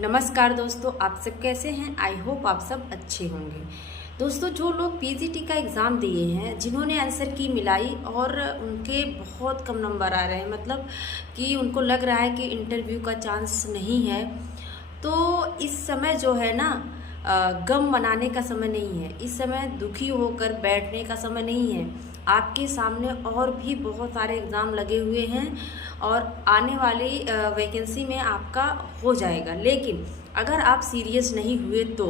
नमस्कार दोस्तों, आप सब कैसे हैं। आई होप आप सब अच्छे होंगे। दोस्तों, जो लोग पीजीटी का एग्ज़ाम दिए हैं, जिन्होंने आंसर की मिलाई और उनके बहुत कम नंबर आ रहे हैं, मतलब कि उनको लग रहा है कि इंटरव्यू का चांस नहीं है, तो इस समय जो है ना, गम मनाने का समय नहीं है। इस समय दुखी होकर बैठने का समय नहीं है। आपके सामने और भी बहुत सारे एग्ज़ाम लगे हुए हैं और आने वाली वैकेंसी में आपका हो जाएगा। लेकिन अगर आप सीरियस नहीं हुए तो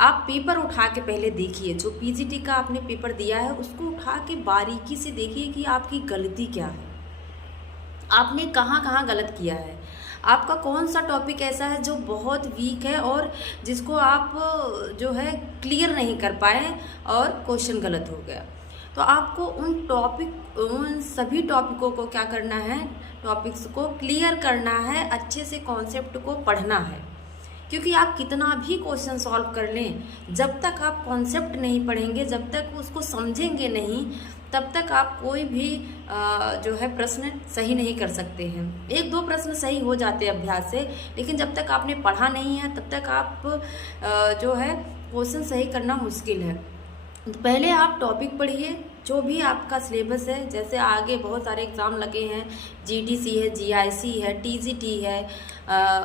आप पेपर उठा के पहले देखिए। जो पीजीटी का आपने पेपर दिया है उसको उठा के बारीकी से देखिए कि आपकी गलती क्या है, आपने कहाँ कहाँ गलत किया है, आपका कौन सा टॉपिक ऐसा है जो बहुत वीक है और जिसको आप जो है क्लियर नहीं कर पाए और क्वेश्चन गलत हो गया। तो आपको उन सभी टॉपिकों को क्या करना है, टॉपिक्स को क्लियर करना है, अच्छे से कॉन्सेप्ट को पढ़ना है। क्योंकि आप कितना भी क्वेश्चन सॉल्व कर लें, जब तक आप कॉन्सेप्ट नहीं पढ़ेंगे, जब तक उसको समझेंगे नहीं, तब तक आप कोई भी जो है प्रश्न सही नहीं कर सकते हैं। एक दो प्रश्न सही हो जाते हैं अभ्यास से, लेकिन जब तक आपने पढ़ा नहीं है तब तक आप जो है क्वेश्चन सही करना मुश्किल है। पहले आप टॉपिक पढ़िए, जो भी आपका सिलेबस है। जैसे आगे बहुत सारे एग्ज़ाम लगे हैं, जीडीसी है, जीआईसी है, टीजीटी है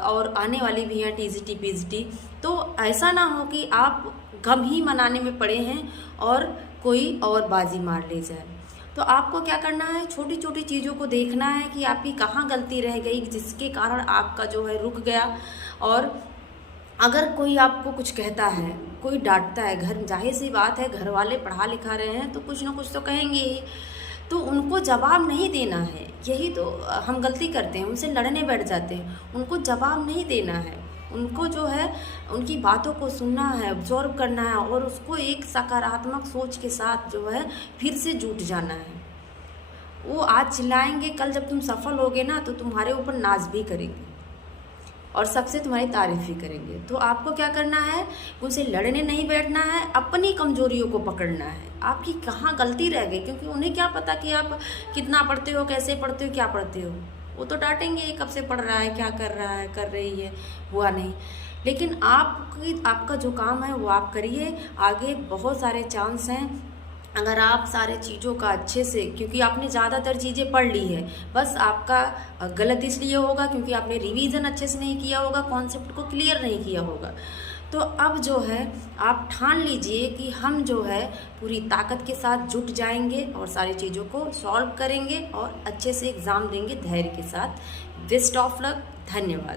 और आने वाली भी हैं टीजीटी, पीजीटी। तो ऐसा ना हो कि आप गम ही मनाने में पड़े हैं और कोई और बाजी मार ले जाए। तो आपको क्या करना है, छोटी छोटी चीज़ों को देखना है कि आपकी कहाँ गलती रह गई, जिसके कारण आपका जो है रुक गया। और अगर कोई आपको कुछ कहता है, कोई डांटता है, घर जाहिर सी बात है, घर वाले पढ़ा लिखा रहे हैं तो कुछ ना कुछ तो कहेंगे ही, तो उनको जवाब नहीं देना है। यही तो हम गलती करते हैं, उनसे लड़ने बैठ जाते हैं। उनको जवाब नहीं देना है, उनको जो है उनकी बातों को सुनना है, ऑब्जर्व करना है और उसको एक सकारात्मक सोच के साथ जो है फिर से जुट जाना है। वो आज चिल्लाएंगे, कल जब तुम सफल होगे ना तो तुम्हारे ऊपर नाज भी करेंगे और सबसे तुम्हारी तारीफ भी करेंगे। तो आपको क्या करना है, उनसे लड़ने नहीं बैठना है, अपनी कमजोरियों को पकड़ना है, आपकी कहाँ गलती रह गई। क्योंकि उन्हें क्या पता कि आप कितना पढ़ते हो, कैसे पढ़ते हो, क्या पढ़ते हो। वो तो डांटेंगे, कब से पढ़ रहा है, क्या कर रहा है, कर रही है, हुआ नहीं। लेकिन आपका जो काम है वो आप करिए। आगे बहुत सारे चांस हैं अगर आप सारे चीज़ों का अच्छे से, क्योंकि आपने ज़्यादातर चीज़ें पढ़ ली है, बस आपका गलत इसलिए होगा क्योंकि आपने रिवीजन अच्छे से नहीं किया होगा, कॉन्सेप्ट को क्लियर नहीं किया होगा। तो अब जो है आप ठान लीजिए कि हम जो है पूरी ताकत के साथ जुट जाएंगे और सारी चीज़ों को सॉल्व करेंगे और अच्छे से एग्ज़ाम देंगे धैर्य के साथ। Best of luck. धन्यवाद।